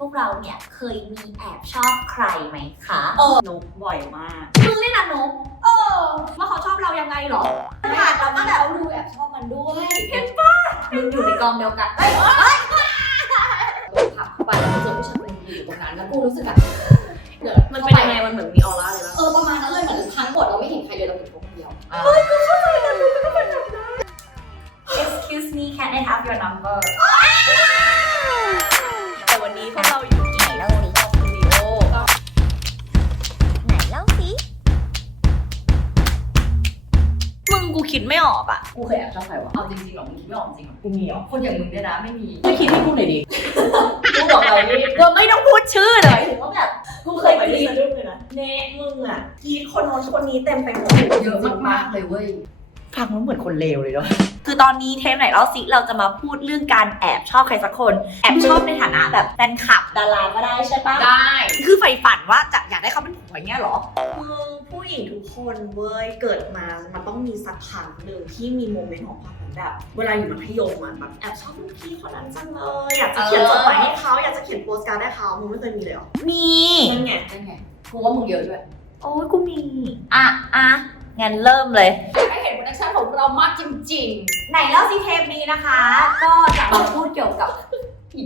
พวกเราเนี่ยเคยมีแอบชอบใครไหมคะนกบ่อยมากมึงเล่นอะนกเออว่าเขาชอบเรายังไงเหรอผ่านเราก็แบบเขาดูแอบชอบมันด้วยมึงอยู่ในกองเดียวกันเอ้ยโดนขับเข้าไปแล้วเจอผู้ชายคนหนึงยืนอยู่ตรงนั้นแล้วกูรู้สึกแบบเดี๋ยวมันเป็นยังไงมันเหมือนมีออร่าเลยปะเออประมาณนั้นเลยเหมือนทั้งหมดเราไม่เห็นใครเลยเราเห็นเขาคนเดียว excuse me can I have your number คิดไม่ออกอะกูเคยแอบชอบใครวะ เอาจริงๆหรอมึงคิดไม่ออกจริงหรอกูมีเหรอคนอย่างมึงเนี่ยนะไม่มีไม่คิดให้พูดหน่อยดิกูบอกเราดิเราไม่ต้องพูดชื่อเลยถือว่าแบบกูเคยคิดเรื่องเลยนะเนมึงอะกรีดคนโน้นคนนี้เต็มไปหมดเยอะมากๆเลยเว้ยฟังมันเหมือนคนเลวเลยเนาะ คือตอนนี้เทปไหนเล่าสิเราจะมาพูดเรื่องการแอบชอบใครสักคน แอบชอบในฐานะแบบแฟนคลับดาราก็ได้ใช่ปะได้ คือใฝ่ฝันว่าจะอยากได้เขาเป็นผัวอย่างเงี้ยเหรอ มึง ผู้หญิงทุกคนเว้ยเกิดมามันต้องมีสักครั้งหนึ่งที่มีโมเมนต์ของความแบบเวลาอยู่มัธยมอะแบบแอบชอบรุ่นพี่คนนั้นจังเลยอยากจะเขียนจดหมายให้เขาอยากจะเขียนโปสการ์ดให้เขามึงไม่เคยมีเลยเหรอมีนั่นไงได้ไงกูว่ามึงเยอะด้วยโอ้ยกูมีอะอะงั้นเริ่มเลยอยากให้เห็นโปรดักชั่นของเรามากจริงไหนเล่าสิเทปนี้นะคะ ก็จะมาพูดเกี่ยวกับๆผี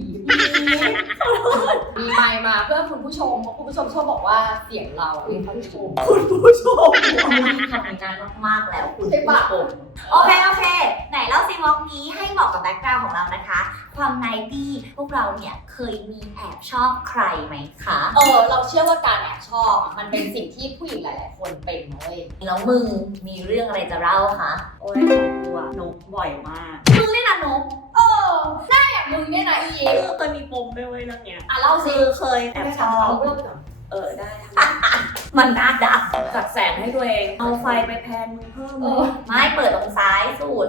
มีไมค์มาเพื่อคุณผู้ชมเพราะคุณผู้ชมชอบบอกว่าเสียงเราอะเป็นผู้ชม คุณผู้ชม ทำงานมากๆแล้วคุณใช่ปะ ผู้ชมโอเค โอเค ไหนเล่าซีวอล์กนี้ให้เหมาะกับแบ็กกราวน์ของเรานะคะ ความไนตี้พวกเราเนี่ยเคยมีแอบชอบใครไหมคะเออเราเชื่อว่าการแอบชอบอะมันเป็นสิ่งที่ผู้หญิงหลาย ๆ คนเป็นเว้ยแล้วมึงมีเรื่องอะไรจะเล่าคะโอ้ยของกูอะนกบ่อยมากมึงเล่นอะนกเออหน้าอย่างมึงเนี่ยนะอีคือเคยมีปมด้วยเว้ยเรื่องเนี้ย อะเล่าสิคือเคยแอบชอบเล่าไปก่อนเออได้มันน่าดักจัดแสงให้ตัวเอง เอาไฟไปแพนมึงเพิ่มเอเลอยไม่เปิดตรงซ้ายสุด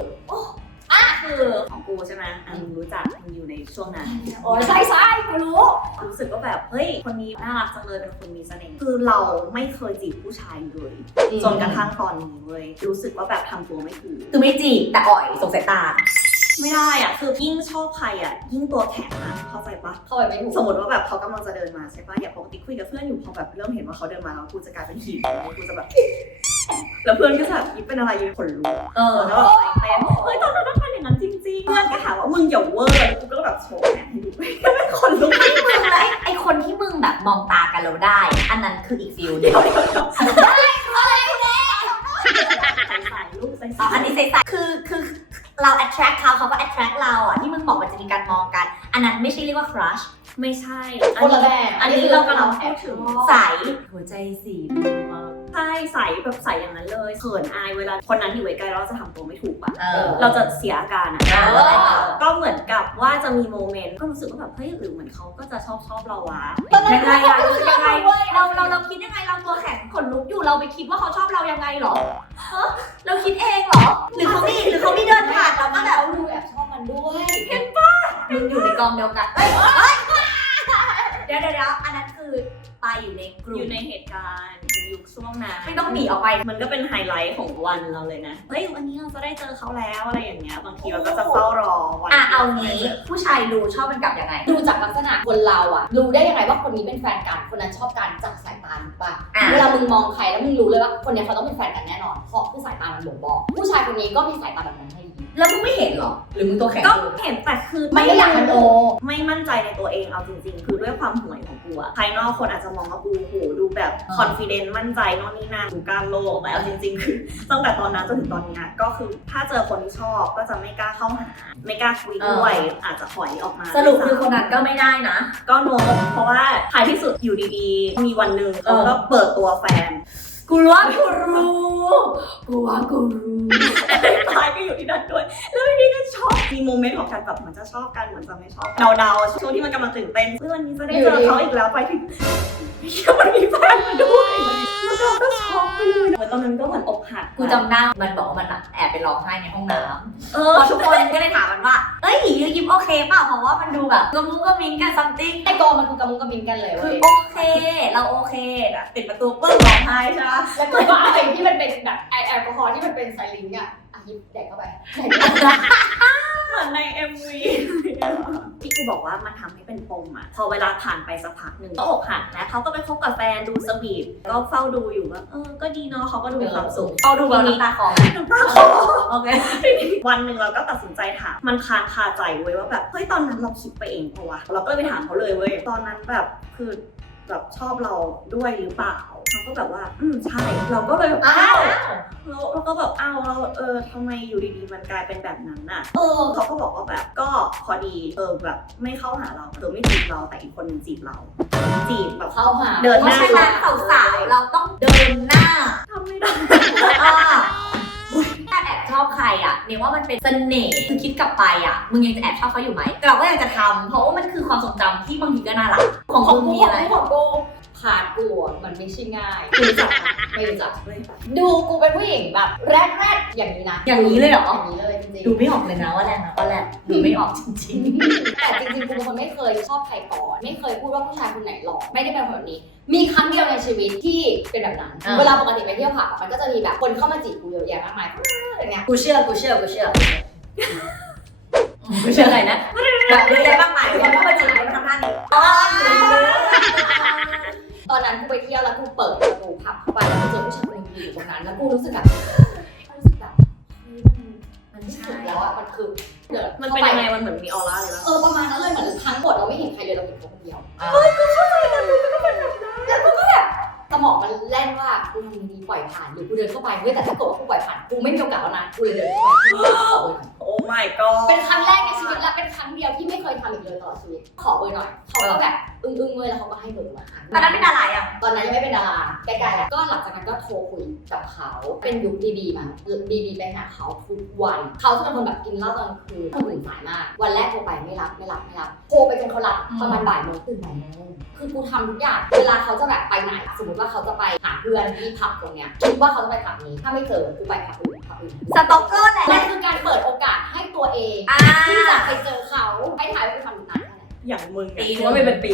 คือของกูใช่ไหมอันมึงรู้จักมึงอยู่ในช่วงนั้น โอ้ยใช่ใช่กูรู้ รู้สึกว่าแบบ เฮ้ย คนนี้น่ารักจังเลยเป็นคนมีเสน่ห์คือเราไม่เคยจีบผู้ชายเลย จนกระทั่งตอนนี้เว้ยรู้สึกว่าแบบทำตัวไม่ถูกคือไม่จีบแต่อ่อยส่งสายตา ไม่ได้อะคือยิ่งชอบใครอะยิ่งตัวแข็งอะเข้าใจปะเข้าไปไม่ถูกสมมติว่าแบบเขากำลังจะเดินมาใช่ปะอย่างปกติคุยกับเพื่อนอยู่พอแบบเริ่มเห็นว่าเขาเดินมาแล้วกูจะกลายเป็นหินกูจะแบบ แล้วเพื่อนก็จะแบบยิ้มเป็นอะไรยืนขนลุกเออแล้วแบบใจเต้นเฮ้ยตอนนั้นก็เป็นอย่างนั้นจริงๆเพื่อนก็ถามว่ามึงอย่าเวอร์กูก็แบบโชว์แขนให้ดูก็เป็นคนลุกมึงไอ้ไอคนที่มึงแบบมองตากันเราได้ อันนั้นคืออีกฟิลเดียวใส่ลูกใส่อ๋ออันนี้ใส่ๆคือคือเรา attract เขาเขาก็ attract เราอะที่มึงบอกมันจะมีการมองกัน อันนั้นไม่ใช่เรียกว่า crush ไม่ใช่คนละแบบอันนี้เรากำลังพูดถึงใสหัวใจสีมาก ใช่ใสแบบใสอย่างนั้นเลยเขินอายเวลาคนนั้นอยู่ใกล้ๆเราจะทำตัวไม่ถูกอะเออ เราจะเสียอาการอะเออ ก็เหมือนกับว่าจะมีโมเมนต์ก็รู้สึกว่าแบบเฮ้ยหรือเหมือนเขาก็จะชอบชอบเราวะตอนนั้นยังไงอะกูก็ยังไงเว้ย เราเราเราคิดยังไงเราตัวแข็งขนลุกอยู่เราไปคิดว่าเขาชอบเรายังไงเหรอฮะเราคิดเองเหรอ หรือเขามีหรือเขามีเดินผ่านเราก็แบบเขาดูแอบชอบมันด้วยมึงอยู่ในกองเดียวกันเอ้ยเอ้ยเดี๋ยวเดี๋ยวเดี๋ยวอันนั้นคือไปอยู่ในกลุ่อมยู่ในเหตุการณ์ในยุค ช่วงนั้นไม่ต้องหนีออกไป มันก็เป็นไฮไลท์ของวันเราเลยนะ เฮ้ยวันนี้เราจะได้เจอเขาแล้วอะไรอย่างเงี้ย บางทีเราก็จะเฝ้ารอวันอะที่เอารงี้ ผู้ชายดูชอบเป็นกลับยังไง ดูจากลักษณะคนเราอะรู้ได้ยังไงว่าคนนี้เป็นแฟนกัน คนนั้นชอบการจากสายตาหรือเปล่าอะ เวลามึงมองใครแล้วมึงรู้เลยว่าคนเนี้ยเขาต้องเป็นแฟนกันแน่นอน เพราะผู้สายตามันบ่งบอก ผู้ชายคนนี้ก็มีสายตาแบบนั้นให้ดีแล้วมึงไม่เห็นเหรอ หรือมึงตัวแข็งก็อยู่เห็นแต่คือมันก็อยากมันโอ ไม่มั่นใจในตัวเองเอาจริงๆ คือด้วยความห่วยของกูอะภายนอกคนอาจจะมองว่ากูโหดูแบบคอนฟ idence มั่นใจโน่นนี่นั่นกูการโลกแต่เอาจริง ๆ คือตั้งแต่ตอนนั้นจนถึงตอนนี้ก็คือถ้าเจอคนที่ชอบก็จะไม่กล้าเข้าหา ไม่กล้าคุยด้วยอาจจะถอยออกมา สรุปคือคนนั้นก็ไม่ได้นะ ก็โนเพราะว่าท้ายที่สุดอยู่ดีๆ มีวันหนึ่งเขาก็เปิดตัวแฟนกูรู้ว่ากูรู้กูว่ากูรู้ตายก็อยู่ที่นั่นด้วยแล้ว มีโมเมนต์ของการแบบเหมือนจะชอบกันเหมือนจะไม่ชอบกันเดาๆช่วงที่มันกำลังตื่นเต้นเฮ้ยวันนี้จะได้เจอเขาอีกแล้วไปถึงเฮียมันมีแฟนมาด้วยแล้วเราก็ช็อกไปเลยเหมือนตอนนั้นก็เหมือนอกหักกูจำได้มันบอกว่ามันอะแอบไปร้องไห้ในห้องน้เอำอพอทุกคนก็เลยถามมันว่า เอ้ยยูยิ้มโอเคเปล่าเพราะว่ามันดูแบบกระมุ้งกระมิ้งกัน something ไอ้กองมันคือกระมุงกระมินกันเลยคืเว้อยโอเค เราโอเคแต่ปิดประตูปึ้งร้องไห้ใช่ไหมแล้วก็ว่าอะไรที่มันเป็นแบบไอแอลกอฮอล์ที่มันเป็นไซลิงก์อะอะยิบแดกเข้าไป เหมือนใน MV ที่กูบอกว่ามันทำให้เป็นปมอะพอเวลาผ่านไปสักพักหนึ่งก็อกหักนะเขาก็ไปคบกับแฟนดูสวีทก็เฝ้าดูอยู่ว่าเออก็ดีเนาะเขาก็ดูมีความสุขเอาดูแบบน้ำตาคลอน้ำตาคลอโอเควันหนึ่งเราก็ตัดสินใจถามมันค้างคาใจเว้ยว่าแบบเฮ้ยตอนนั้นเราคิดไปเองปะวะเราก็เลยไปถามเขาเลยเว้ยตอนนั้นแบบคือ แบบชอบเราด้วยหรือเปล่าเขาก็แบบว่า อืมใช่ เราก็เลยแบบอ้าอ้าววเราเราก็แบบอ้าวเราเออทำไมอยู่ดีๆมันกลายเป็นแบบนั้นน่ะ เออเขาก็บอกว่าแบบก็พอดีเออแบบไม่เข้าหาเราคือไม่จีบเราแต่อีกคนนึงจีบเรา จีบแบบ เข้าหาเดินเพหราะน้าฉะนั้นสาวๆเราต้องเดินหน้าทำไม่ได้ อ่าถ้าแอบชอบใครอะเนี่ยว่ามันเป็นเสน่ห์คือคิดกลับไปอะมึงยังจะแอบชอบเขาอยู่ไหมแต่เราก็ยังจะทำเพราะว่ามันคือความทรงจำที่บางทีก็น่ารักของของมึงกูมีขออะไรงกูของกูผ่านกูอะมันไม่ใช่ง่ายกูรู้จักปะไม่รู้จักเว้ยดูกูเป็นผู้หญิงแบบแรกๆอย่างนี้นะอย่างนี้เลยเหรอ อย่างนี้เลยจ ริงๆดูไม่ออกเลยนะว่าแรงนะว่าแรงดูไม่ออกจริงแต่จริงๆกูเป็นคนไม่เคยชอบใครก่อนไม่เคยพูดว่าผู้ชายคนไหนหล่อไม่ได้เป็นคนแบบนี้ มีครั้งเดียวในชีวิตที่เป็นแบบนั้น เวลาปกติไปเที่ยวผับอะมันก็จะมีแบบคนเข้ามาจีบกูเยอะแยะมากมายอะไรเงี้ยๆกูเชื่อกูเชื่อกูเชื่อกูเชื่ออะไรนะแบบเยอะแยะมากมายคนเข้ามาจีบคนทำท่านี้อ๋อตอนนั้นกูไปเที่ยวแล้วกูเปิดประตูผับเข้าไปแล้วกูเจอผู้ชายคนหนึงยืนอยู่ตรงนั้นแล้วกูรู้สึกแบบ มันคือเดินมันเข้าเป็นไปยังไงมันเหมือนมีออร่าเลยปะเออประมาณนั้นเลยเหมือนทั้งหมดเราไม่เห็นใครเลยเราเห็นเขาคนเดียวอ่าแล้วกูก็แบบสมองมันแล่นว่ากูทำยังไงดีปล่อยผ่านหรือกูเดินเข้าไปเว้ยแต่ถ้าเกิดว่ากูปล่อยผ่านกูไม่มีโอกาสแล้วนะกูเลยเดินเข้าไปขอเบอร์หน่อยโอ้ my god เป็นครั้งแรกในชีวิตและเป็นครั้งเดียวที่ไม่เคยทำอีกเลยตลอดชีวิตขอเบอร์หน่อยเขาก็แบบ อึ้งๆเว้ยแล้วเขาก็ให้เบอร์มาตอนนั้นเป็นอะไรอะ ตอนนั้นยังไม่เป็นดาราใกล้ๆแล้วก็หลังจากนั้นก็โทรคุยกับเขาเป็นยุคดีๆมาดีๆไปหาเขาทุกวันเขาจะเป็นคนแบบกินเหล้าตอนกลางคืนตื่นสายมาก วันแรกโทรไปไม่รับไม่รับไม่รับโทรไปจนเขารับประมาณบ่ายโมงตื่นบ่ายโมงคือกูทำทุกอย่างเวลาเขาจะแบบไปไหนสมมติว่าเขาจะไปหาเพื่อนที่ผับตรงเนี้ยคิดว่าเขาจะไปผับนี้ ถ้าไม่เจอกูไปผับอื่นผับอื่นสต็อกเกอร์แหละมันคือการเปิดโอกาสให้ตัวเองอ่าที่จะไปเจอเขาให้ถ่ายไปทำนานแค่ไหน อย่างมึงปีอะหนึ่งว่าไม่เป็นปี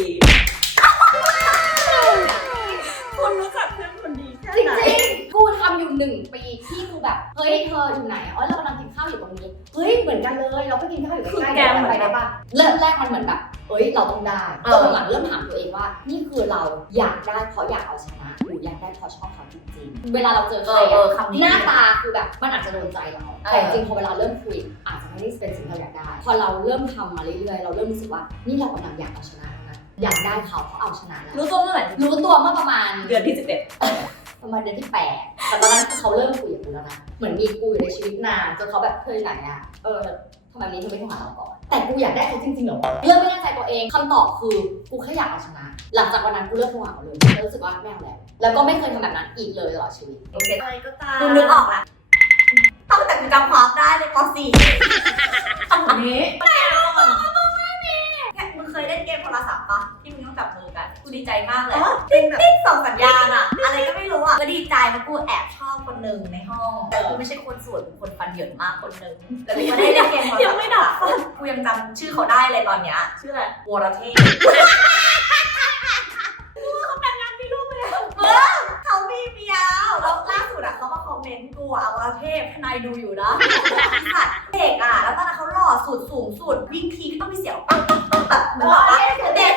คุณรู้จักเพื่อนคนดีแค่จริงไหนๆกูทำอยู่หนึ่งปีที่กูแบบ เฮ้ยเธออยู่ไหนอ๋อเรากำลังกินข้าวอยู่ตรงนี้ เฮ้ยเหมือนกันเลย เราก็กินข้าวอยู่ใกล้ๆเดี๋ยวเราไปได้ปะเริ่มแรกมันเหมือนแบบ เอ้ยเราต้องได้จนหลังๆเริ่มถามตัวเองว่า นี่คือเราอยากได้เพราะอยากเอาชนะหรืออยากได้เพราะชอบเขาจริงๆ เวลาเราเจอใคเอรอเออะอคำนี้หน้าตาคือแบบมันอาจจะโดนใจเราเออแต่จริงๆพอเวลาเริ่มคุยอาจจะไม่ได้เป็นสิ่งที่เราอยากได้ พอเราเริ่มทำมาเรื่อยๆ เราเริ่มรู้สึกว่า นี่เรากำลังอยากเอาชนะนะอยากได้เขาเพราะเอาชนะนะรู้ตัวเมื่อไหร่รู้ตัวเมื่อประมาณเดือนที่สิบเอ็ดประมาณเดือนที่แปดแต่ตอนนั้นคือเขาเริ่มคุยกับกูแล้วนะ เหมือนมีกูอยู่ในชีวิตนานจนเขาแบบเคยไหนอะเออทำไมวันนี้เธอไม่โทรหาเราก่อน แต่กูอยากได้เขาจริงๆเหรอวะเริ่มไม่แน่ใจตัวเองคำตอบคือกูแค่อยากเอาชนะ หลังจากวันนั้นกูเลิกโทรหาเขาเลยแล้วรู้สึกว่าไม่เอาแล้ว แล้วก็ไม่เคยทำแบบนั้นอีกเลยตลอดชีวิต โอเคอะไรก็ตามกูนึกออกละตั้งแต่กูจำความได้เลยป .4 คำนี้เนี่ยมึงเคยเล่นเกมโทรศัพท์ปะที่มึงต้องจับมือ กันกูดีใจมากเลยอ๋อเป็นแบบติ๊กส่งสัญญาณอะอะไรก็ไม่รู้อะก็ดีใจเพราะกูแอบชอบคนหนึ่งในห้อง แต่กูไม่ใช่คนสวยกูคนฟันเหยินมากคนหนึ่งแต่กูไม่ได้เล่นเกมโทรศัพท์ยังไม่ดับฟันกูยังจำชื่อเขาได้เลยตอนเนี้ยชื่ออะไรวรเทพเขามีเมียแล้วล่าสุดอะเขามาคอมเมนต์กูอะวรเทพทนายดูอยู่นะสัตว์เด็กอะแล้วตอนนั้นเขาหล่อสุดสูงสุดวิ่งทีก็ต้องมีเสียงปังปังปังแบบเหมือนแบบว่าเด็ก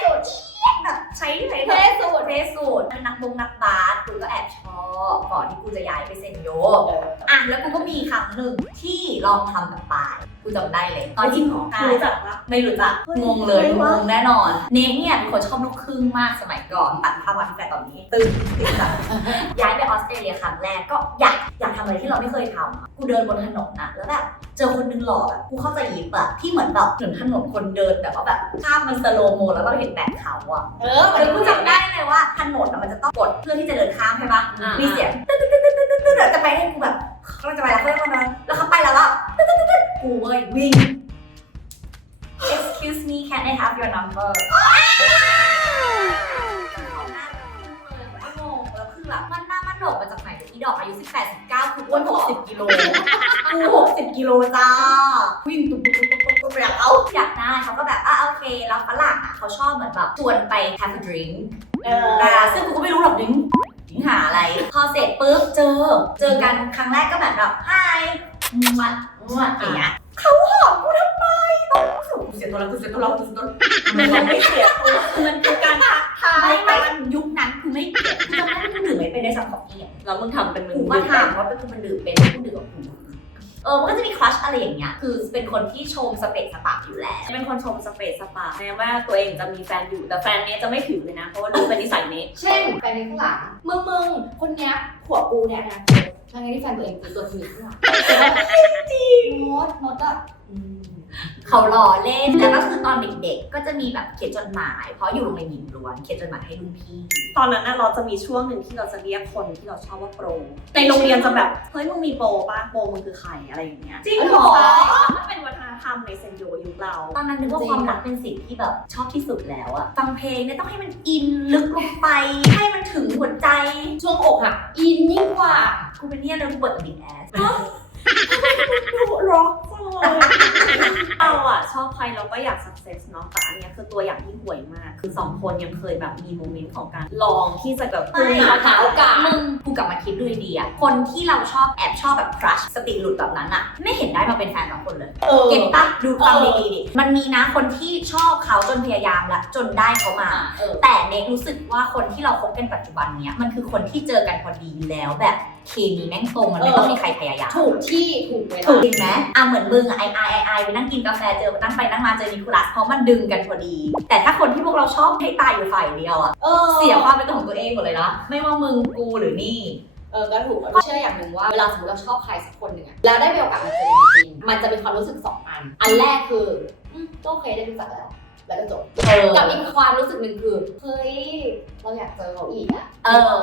แบบใช้ใช้เทแบบสุดเทสูตรเป็นนักบงนักบาสกูก็แอบชอบก่อนที่กูจะย้ายไปเซนโยอะแล้วกูก็มีครั้งหนึ่งที่ลองทำกับปายกูจำได้เลย ตอนที่หมอรู้จักปะไม่รู้จักเฮ้ยงงเลยไม่งวะงแน่นอนเนมเนี่ยเป็นคนชอบลูกครึ่งมากสมัยก่อนตัดภาพวันที่แปดตอนนี้ตึ้งตึ้งแบบย้ายไปออสเตรเลียครั้งแรกก็อยากอยากทำอะไรที่เราไม่เคยทำอะกูเดินบนถนนนะแล้วแบบ เจอคนนึงหล่อแบบกูเข้าใจยิบอะที่เหมือนแบบเหมือนถนนคนเดินแบบว่าแบบข้ามมันสโลโม แล้วก็เห็นแบกเขาอะเออคือกูจำได้เลยว่าถนนอะมันจะต้องกดเพื่อที่จะเดินข้ามใช่ปะอ่ามีมีเสียงตึ๊ดตึ๊ดตึ๊ดตึ๊ดตึ๊ดตึ๊ดจะไปให้กูแบบเขาจะไปแล้วเขาจะมาแล้วเขาไปแล้วก็ตึ๊ดตึ๊ดตึ๊ดกูเว้ยวิ่ง Excuse me can I have your number งงแล้วคือแบบมันหน้ามันโหนกมาจากไหนอีดอกอายุ18 19คื อ้วน60กิโลกู60กิโลจ้าวิ่งตุ๊บตุ๊บตุ๊บตุ๊บตุ๊บอยากเอาอยากได้เขาก็แบบอะโอเคแล้วฝรั่งอะเขาชอบเหมือนแบบชวนไป have a drink เออ่าซึ่งกูก็ไม่รู้หรอกดิ้งดิ้งหาอะไร พอเสร็จปุ๊บเจอ เจอกันครั้งแรกก็แบบแบบ hi มันมันอย่างเงี้ยเขาหอมกูทำไมต้อง กูเสียตัวแล้วกูเสียตัวแล้วกูเสียตัวล้วมันยังไม่เสียตัวมันคือการทักทายม่ไม่ยุคนั้นคือไม่เกี่ยวคือจำได้ว่ากูดื่มไม่เป็นในสังของพี่อะแล้วมึงทำเป็นมึงกูมาถามว่าเป็นคนมันดื่มเป็นกูดื่มกับกูเออ มันก็จะมีคลัชอะไรอย่างเงี้ย คือเป็นคนที่ชมสเปกสปะอยู่แล้ว เป็นคนชมสเปซสปาแม้ว่าตัวเองจะมีแฟนอยู่ แต่แฟนเนี้ยจะไม่ถือเลยนะ เพราะว่าดูเป็นนิสัยเนี้ยเช่นแฟนในข้างหลังมึงมึงคนเนี้ยผัวกูเนี่ยนะทั้งนี้ที่แฟนตัวเองคือตัวทีข้างหลังจริงโน้ตโน้ตอะอืม เขาล้อเล่นแล้วก็คือตอนเด็กๆ ก็จะมีแบบเขียนจดหมาย เพราะอยู่โรงเรียนหญิงล้วนเขียนจดหมายให้รุ่นพี่ ตอนนั้นน่ะเราจะมีช่วงหนึ่งที่เราจะเรียกคนที่เราชอบว่าโปร ในโรงเรียนจะแบบเฮ้ยมึงมีโปรป่ะโปรมึงคือใครอะไรอย่างเงี้ยจริงเหรอ ใช่มันเป็นวัฒนธรรมในเซนโยยุคเรา ตอนนั้นนึกว่าความรักเป็นสิ่งที่แบบชอบที่สุดแล้วอะฟังเพลงเนี่ยต้องให้มันอินลึกลงไป ให้มันถึงหัวใจ ช่วงอกหักอินยิ่งกว่า กูเป็นเนี่ยเลยกูเปิดตัวบิ๊กแอส ดูร็อก เลยเราอะชอบใครเราก็อยากสักเซสเนาะแต่อันเนี้ยคือตัวอย่างที่ห่วยมาก คือสองคนยังเคยแบบมีโมเมนต์ของการลองที่จะแบบไม่หาหาโอกาสมึงกูกลับมาคิดดูดีอะคนที่เราชอบแอบชอบแบบครัชสติหลุดแบบนั้นอะไม่เห็นได้มาเป็นแฟนบางคนเลย เออ เก็ตปะดูฟังเออดีๆดิมันมีนะคนที่ชอบเขาจนพยายามละจนได้เขามาอะเออ แต่เน็กรู้สึกว่าคนที่เราคบกันปัจจุบันเนี้ยมันคือคนที่เจอกันพอดีแล้วแบบเคมีแม่งตรงมันไม่เออต้องมีใครพยายามถูกที่ถูกเวลาถูกจริงไหมอะเหมือนมึงอะไอไอไอไอไปนั่งกินกาแฟเจอนั่งไปนั่งมาเจอนิโคลัสเพราะมันดึงกันพอดี แต่ถ้าคนที่พวกเราชอบให้ตายอยู่ฝ่ายเดียวอะเออเสียความเป็นตัวของตัวเองหมดเลยนะไม่ว่ามึงกูหรือนี่ เออก็ถูกเชื่ออย่างหนึ่งว่าเวลาสมมติเราชอบใครสักคนหนึ่งอะแล้วได้มีโอกาสมาเจอกันจริงๆมันจะเป็นความรู้สึกสองอัน อันแรกคืออืมก็โอเคได้รู้จักแล้ว แล้วก็จบเออกับอีกความรู้สึกหนึ่งคือเฮ้ยเราอยากเจอเขาอีกอะเออ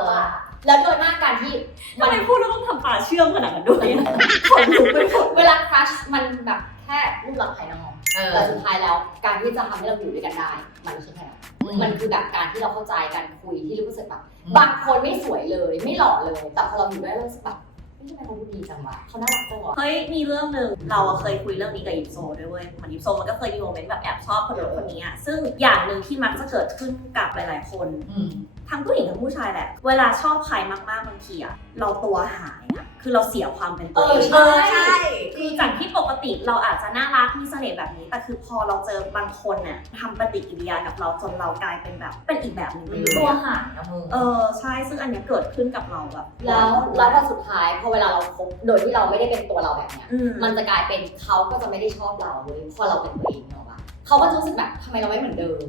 แล้วโดยมากการที่ทำไมพูดแล้วต้องทำตาเชื่อมขนาดนั้นด้วยอะคนลุกไปหมดเวลาครัชมันแบบแค่รูปลักษณ์ภายนอกเออแต่สุดท้ายแล้วการที่จะทำให้เราอยู่ด้วยกันได้ มันไม่ใช่แค่นั้นมันคือแบบการที่เราเข้าใจการคุยที่รู้สึกแบบบางคนไม่สวยเลย ไม่หล่อเลย แต่พอเราอยู่ด้วยเรารู้สึกแบบเฮ้ย ทำไมเขาดูดีจังวะเขาน่ารักจังวะเฮ้ยมีเรื่องหนึ่งเราอะเคยคุยเรื่องนี้กับยิปโซด้วยเว้ยเหมือนยิปโซมันก็เคยมีโมเมนต์แบบแอบชอบคนนู้นคนนี้อะซึ่งอย่างหนึ่งที่มักจะเกิดขึ้นกับหลาย ๆ คนอืมทั้งผู้หญิงทั้งผู้ชายแหละ เวลาชอบใครมากๆบางทีอะเราตัวหายอะคือเราเสียความเป็นตัวเองเออใช่ คือจากที่ปกติเราอาจจะน่ารักมีเสน่ห์แบบนี้ แต่คือพอเราเจอบางคนเนี่ยทำปฏิกิริยากับเราจนเรากลายเป็นแบบเป็นอีกแบบหนึงไปเลยตัวอะหายนะมึงเออใช่ซึ่งอันเนี้ยเกิดขึ้นกับเราแบบแล้วแล้วพอสุดท้ายพอเวลาเราคบโดยที่เราไม่ได้เป็นตัวเราแบบเนี้ยอืมมันจะกลายเป็นเขาก็จะไม่ได้ชอบเราเลยพอเราเป็นตัวเองเนอะวะเขาก็จะรู้สึกแบบทำไมเราไม่เหมือนเดิม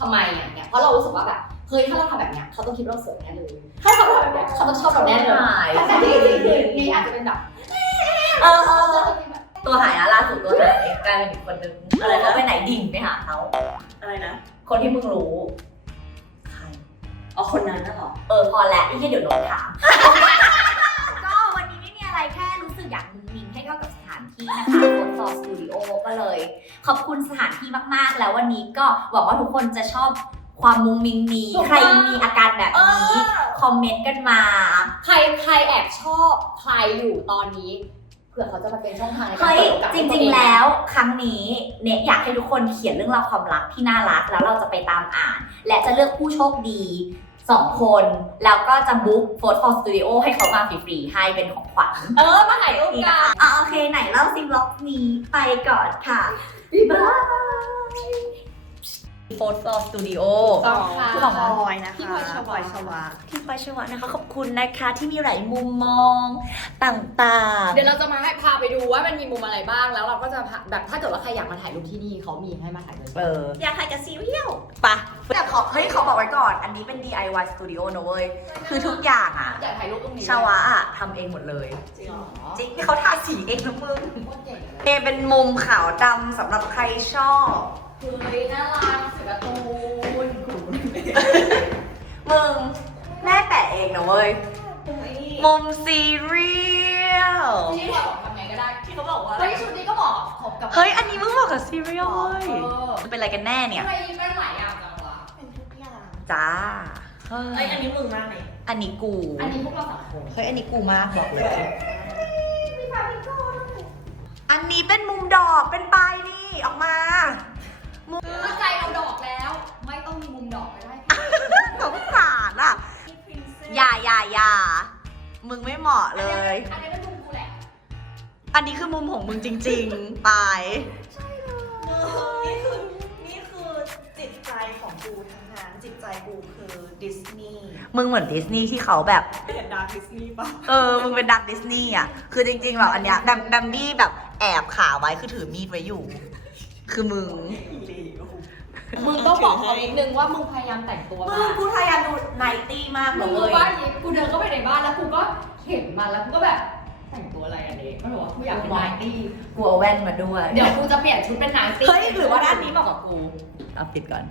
ทำไมอะเนี่ยเพราะเรารู้สึกว่าแบบเฮ้ยถ้าเราทำแบบเนี้ยเขาต้องคิดว่าเราสวยแน่เลยถ้าเขาทำแบบเนี้ยเขาต้องชอบเราแน่เลยหายแต่ที่จริงๆคือนี่อาจจะเป็นแบบเออเออเขาจะเป็นแบบตัวหายนะล่าสุดตัวหายกลายเป็นอีกคนนึงอะไรก็ไปไหนดิ่งไปหาเขาอะไรนะคนที่มึงรู้ใครอ๋อคนนั้นน่ะเหรอเออพอแล้วไอ้แค่เดี๋ยวโดนถามก็วันนี้ไม่มี อะไรแค่รู้สึกอยากมุงมิงให้เข้ากับสถานที่นะคะโคดฟอร์สตูดิโอก็เลย ขอบคุณสถานที่มากๆ แล้ววันนี้ก็หวังว่าทุกคนจะชอบความมุงมิงนี้ใครมีอาการแบบนี้คอมเมนต์กันมา ใครใครแอบชอบใครอยู่ตอนนี้ เผื่อเขาจะมาเป็นช่องทางในการเฮ้ย ปิดโอกาสจให้ตัริง เอ ๆ แล้วครั้งนี้เนยอยากให้ทุกคนเขียนเรื่องราวความรักที่น่ารักแล้วเราจะไปตามอ่าน และจะเลือกผู้โชคดี สองคน แล้วก็จะบุ๊กโฟร์ฟอร์สตูดิโอให้เขามาฟรีๆให้เป็นของขวัญเออ มาถ่ายรูปกันอะโอเคไหนเล่าซิบล็อกนี้ไปก่อนค่ะบ๊ายบาย โฟร์ฟอร์สตูดิโอต้องค่ะ ของพลอยนะคะพี่พลอยชวาพลอยชวาพี่พลอยชวะนะคะ ขอบคุณนะคะที่มีหลายมุมมองต่างๆเดี๋ยวเราจะมาให้พาไปดูว่ามันมีมุมอะไรบ้างแล้วเราก็จะพาแบบถ้าเกิดว่าใครอยากมาถ่ายรูปที่นี่เขามีให้มาถ่ายด้วยเอออยากถ่ายกับซีเรียลปะแต่ขอเฮ้ยขอบอกไว้ก่อน อันนี้เป็น DIY Studio นะเว้ย คือทุกอย่างอะ อยากถ่ายรูปตรงนี้ชาวะอะทำเองหมดเลย จริงเหรอจริงเขาทาสีเองนะมึงโคตรเก่งเอเป็นมุมขาวดำสำหรับใครชอบ เฮ้ยน่ารักสือการ์ตูน มึง แม่แปะ เองนะเว้ย มุมซีเรียล ที่ว่าบอกทำไงก็ได้ที่เขาบอกว่าเฮ้ยชุดนี้ก็เหมาะกับกับเฮ้ย อันนี้มึงบอกกับซีเรียลเว้ยเออมันเป็นอะไรกันแน่เนี่ย ทำไมเป็นหลายอย่างจังวะเป็นทุกอย่างจ้าเอ้ยอันนี้มึงมากเลยอันนี้กู อันนี้พวกเราสามคนเฮ้ย อันนี้กูมากบอกเลย อันนี้เป็นมุมดอก เป็นปลายนี่ ออกมาถ้า อย่าอย่าอย่ามึงไม่เหมาะเลยอันนี้เป็นมุมกูแหละอันนี้คือมุมของมึงจริง ๆ ปาย นี่คือนี่คือจิตใจของกูทั้งนั้นจิตใจกูคือดิสนีย์มึงเหมือนดิสนีย์ที่เขาแบบ เห็นดาร์คดิสนีย์ปะเออ มึงเป็นดักดิสนีย์อะ คือจริงๆแบบอันเนี้ยแบมแบมบี้แบบแอบขาไว้คือถือมีดไว้อยู่ คือมึงมึงต้องบอกเขานิดนึงว่ามึงพยายามแต่งตัวมึมางกูพยายามดูไนตี้มากเลมึงรู้ย ว่ากูเดินเข้าไปในบ้านแล้วกูก็เห็นมันแล้วกูก็แบบแต่งตัว อะไรอันนี้ก็บอกว่ากูอยากเป็นไนตี้กูเอาแว่นมาด้วย เดี๋ยวกูจะเปลี่ยนชุดเป็นไนตี้เฮ้ยหรือว่าด้านนี้เหมาะกับกูเอาปิดก่อน